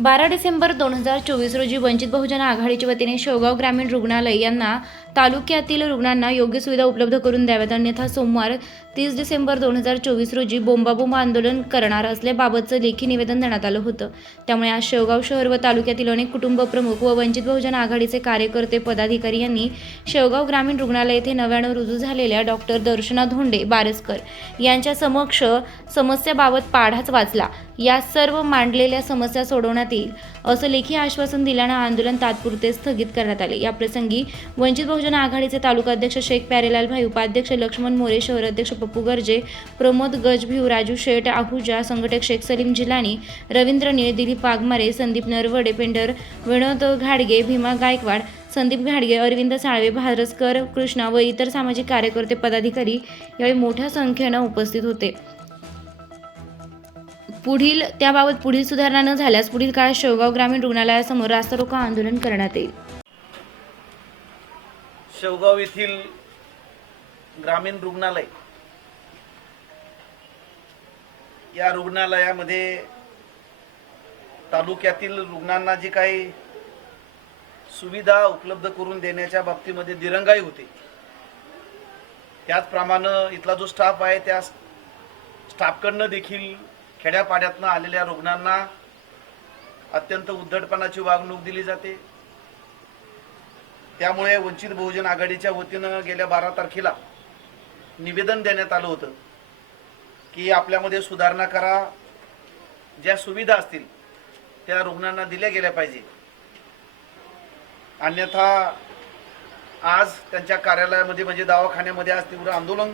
बारा डिसेंबर दोन हजार चोवीस रोजी वंचित बहुजन आघाडीच्या वतीने शेवगाव ग्रामीण रुग्णालय यांना तालुक्यातील रुग्णांना योग्य सुविधा उपलब्ध करून द्याव्यात. अन्यथा सोमवार तीस डिसेंबर दोन हजार चोवीस रोजी बोंबाबोंब आंदोलन करणार असल्याबाबतचं लेखी निवेदन देण्यात आलं होतं. त्यामुळे आज शेवगाव शहर व तालुक्यातील अनेक कुटुंब प्रमुख व वंचित बहुजन आघाडीचे कार्यकर्ते पदाधिकारी यांनी शेवगाव ग्रामीण रुग्णालय येथे नव्यानं रुजू झालेल्या डॉक्टर दर्शना धोंडे बारसकर यांच्या समक्ष समस्याबाबत पाढाच वाचला. या सर्व मांडलेल्या समस्या सोडवण्यात येईल असं लेखी आश्वासन दिल्यानं आंदोलन तात्पुरते स्थगित करण्यात आले. याप्रसंगी वंचित बहुजन आघाडीचे तालुका अध्यक्ष शेख प्यारेलाल भाई उपाध्यक्ष लक्ष्मण मोरे शहर अध्यक्ष पप्पू गर्जे प्रमोद गजभिव राजू शेठ आहुजा संघटक शेख सलीम जिलानी रवींद्र निळ दिलीप वाघमारे संदीप नरवडे पेंडर विनोद घाडगे भीमा गायकवाड संदीप घाडगे अरविंद साळवे भारसकर कृष्णा व इतर सामाजिक कार्यकर्ते पदाधिकारी यावेळी मोठ्या संख्येनं उपस्थित होते. पुढील त्याबाबत पुढील सुधारणा न झाल्यास पुढील काळात शेवगाव ग्रामीण रुग्णालयासमोर रास्तारोको आंदोलन करण्यात येईल. शेवगाव येथील ग्रामीण रुग्णालय या रुग्णालयामध्ये तालुक्यातील रुग्णांना जी काही सुविधा उपलब्ध करून देण्याच्या बाबतीमध्ये दिरंगाई होते त्याचप्रमाणे इथला जो स्टाफ आहे त्या स्टाफकडनं देखील खेड्यापाड्यातनं आलेल्या रुग्णांना अत्यंत उद्धटपणाची वागणूक दिली जाते. त्यामुळे वंचित बहुजन आघाडीच्या वतीनं गेल्या बारा तारखेला निवेदन देण्यात आलं होतं की आपल्यामध्ये सुधारणा करा. ज्या सुविधा असतील त्या रुग्णांना दिल्या गेल्या पाहिजे. अन्यथा आज त्यांच्या कार्यालयामध्ये म्हणजे दवाखान्यामध्ये आज तीव्र आंदोलन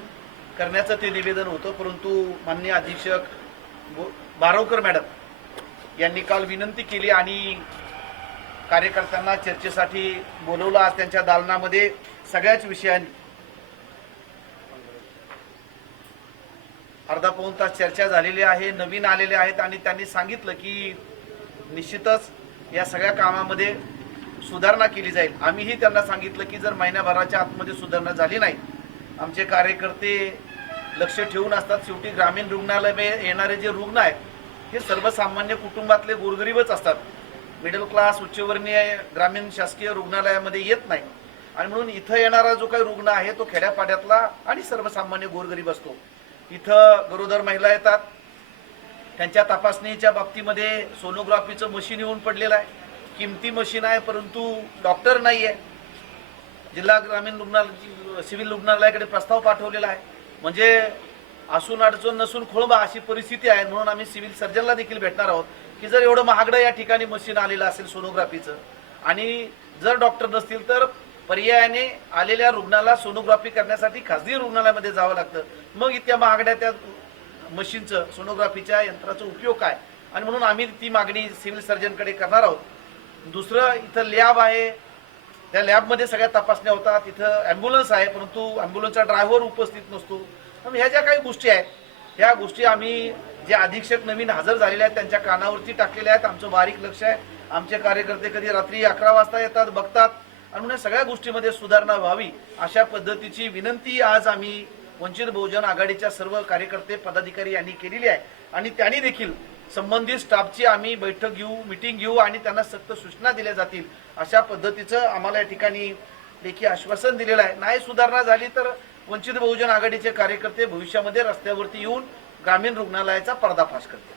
करण्याचं ते निवेदन होतं परंतु माननीय अधीक्षक बारवकर मॅडम यांनी काल विनंती केली आणि कार्यकर्त्यांना चर्चेसाठी बोलवलं. आज त्यांच्या दालनामध्ये सगळ्याच विषयांनी अर्धा पाऊण तास चर्चा झालेली आहे नवीन आलेले आहेत आणि त्यांनी सांगितलं की निश्चितच या सगळ्या कामामध्ये सुधारणा केली जाईल. आम्हीही त्यांना सांगितलं की जर महिन्याभराच्या आतमध्ये सुधारणा झाली नाही आमचे कार्यकर्ते लक्ष ठेवून असतात. शेवटी ग्रामीण रुग्णालय येणारे जे रुग्ण आहेत हे सर्वसामान्य कुटुंबातले गोरगरीबच असतात. मिडल क्लास उच्चवर्णीय ग्रामीण शासकीय रुग्णालयामध्ये येत नाही. आणि म्हणून इथं येणारा जो काही रुग्ण आहे तो खेड्यापाड्यातला आणि सर्वसामान्य गोरगरीब असतो. इथं गरोदर महिला येतात. त्यांच्या तपासणीच्या बाबतीमध्ये सोनोग्राफीचं मशीन येऊन पडलेलं आहे. किमती मशीन आहे परंतु डॉक्टर नाही आहे जिल्हा ग्रामीण रुग्णालय सिव्हिल रुग्णालयाकडे प्रस्ताव पाठवलेला आहे. म्हणजे असून अडचण नसून खोळंबा अशी परिस्थिती आहे म्हणून आम्ही सिव्हिल सर्जनला देखील भेटणार आहोत की जर एवढं महागडं या ठिकाणी मशीन आलेलं असेल सोनोग्राफीचं आणि जर डॉक्टर नसतील तर पर्यायाने आलेल्या रुग्णाला सोनोग्राफी करण्यासाठी खाजगी रुग्णालयामध्ये जावं लागतं. मग इतक्या महागड्या त्या मशीनचं सोनोग्राफीच्या यंत्राचा उपयोग काय? आणि म्हणून आम्ही ती मागणी सिव्हिल सर्जनकडे करणार आहोत. दुसरं इथं लॅब आहे. त्या लॅबमध्ये सगळ्या तपासण्या होतात तिथं ॲम्ब्युलन्स आहे परंतु ॲम्ब्युलन्सचा ड्रायव्हर उपस्थित नसतो. मग ह्या ज्या काही गोष्टी आहेत ह्या गोष्टी आम्ही जे अधीक्षक नवीन हजर झालेले आहेत त्यांच्या कानावरती टाकलेल्या आहेत. आमचं बारीक लक्ष आहे. आमचे कार्यकर्ते कधी रात्री अकरा वाजता येतात बघतात. आणि म्हणून सगळ्या गोष्टीमध्ये सुधारणा व्हावी अशा पद्धतीची विनंती आज आम्ही वंचित बहुजन आघाडीच्या सर्व कार्यकर्ते पदाधिकारी यांनी केलेली आहे. आणि त्यांनी देखील संबंधित स्टाफची आम्ही बैठक घेऊ मिटिंग घेऊ आणि त्यांना सक्त सूचना दिल्या जातील अशा पद्धतीचं आम्हाला या ठिकाणी लेखी आश्वासन दिलेलं आहे. नाही सुधारणा झाली तर वंचित बहुजन आघाडीचे कार्यकर्ते भविष्यामध्ये रस्त्यावरती येऊन ग्रामीण रुग्णालयाचा पर्दाफाश करतील.